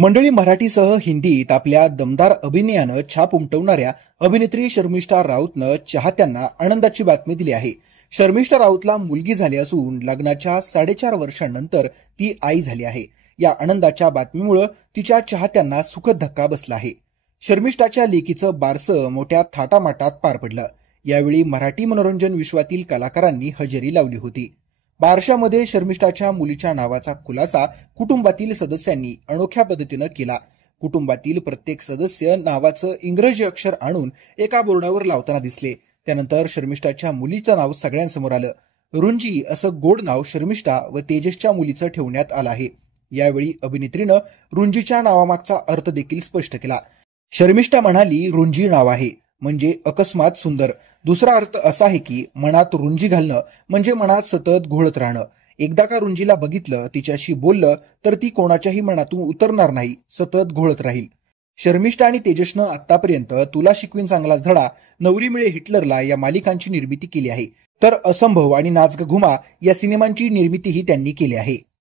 मंडळी, मराठीसह हिंदीत आपल्या दमदार अभिनयानं छाप उमटवणाऱ्या अभिनेत्री शर्मिष्ठा राऊतनं चाहत्यांना आनंदाची बातमी दिली आहे. शर्मिष्ठा राऊतला मुलगी झाली असून लग्नाच्या 4.5 वर्षांनंतर ती आई झाली आहे. या आनंदाच्या बातमीमुळे तिच्या चाहत्यांना सुखद धक्का बसला आहे. शर्मिष्ठाच्या लेकीचं बारसं मोठ्या थाटामाटात पार पडलं. यावेळी मराठी मनोरंजन विश्वातील कलाकारांनी हजेरी लावली होती. बारशामध्ये शर्मिष्ठाच्या मुलीच्या नावाचा खुलासा कुटुंबातील सदस्यांनी अनोख्या पद्धतीनं केला. कुटुंबातील प्रत्येक सदस्य नावाचं इंग्रजी अक्षर आणून एका बोर्डावर लावताना दिसले. त्यानंतर शर्मिष्ठाच्या मुलीचं नाव सगळ्यांसमोर आलं. रुंजी असं गोड नाव शर्मिष्ठा व तेजसच्या मुलीचं ठेवण्यात आलं आहे. यावेळी अभिनेत्रीनं रुंजीच्या नावामागचा अर्थ देखील स्पष्ट केला. शर्मिष्ठा म्हणाली, रुंजी नाव आहे म्हणजे अकस्मात सुंदर. दुसरा अर्थ असा आहे की मनात रुंजी घालणं म्हणजे मनात सतत घोळत राहणं. एकदा का रुंजीला बघितलं, तिच्याशी बोललं तर ती कोणाच्याही मनातून उतरणार नाही, सतत घोळत राहील. शर्मिष्ठा आणि तेजसनं आतापर्यंत तुला शिकवीन चांगलाच धडा, नवरी मिळे हिटलरला या मालिकांची निर्मिती केली आहे. तर असंभव आणि नाच ग घुमा या सिनेमांची निर्मितीही त्यांनी केली आहे.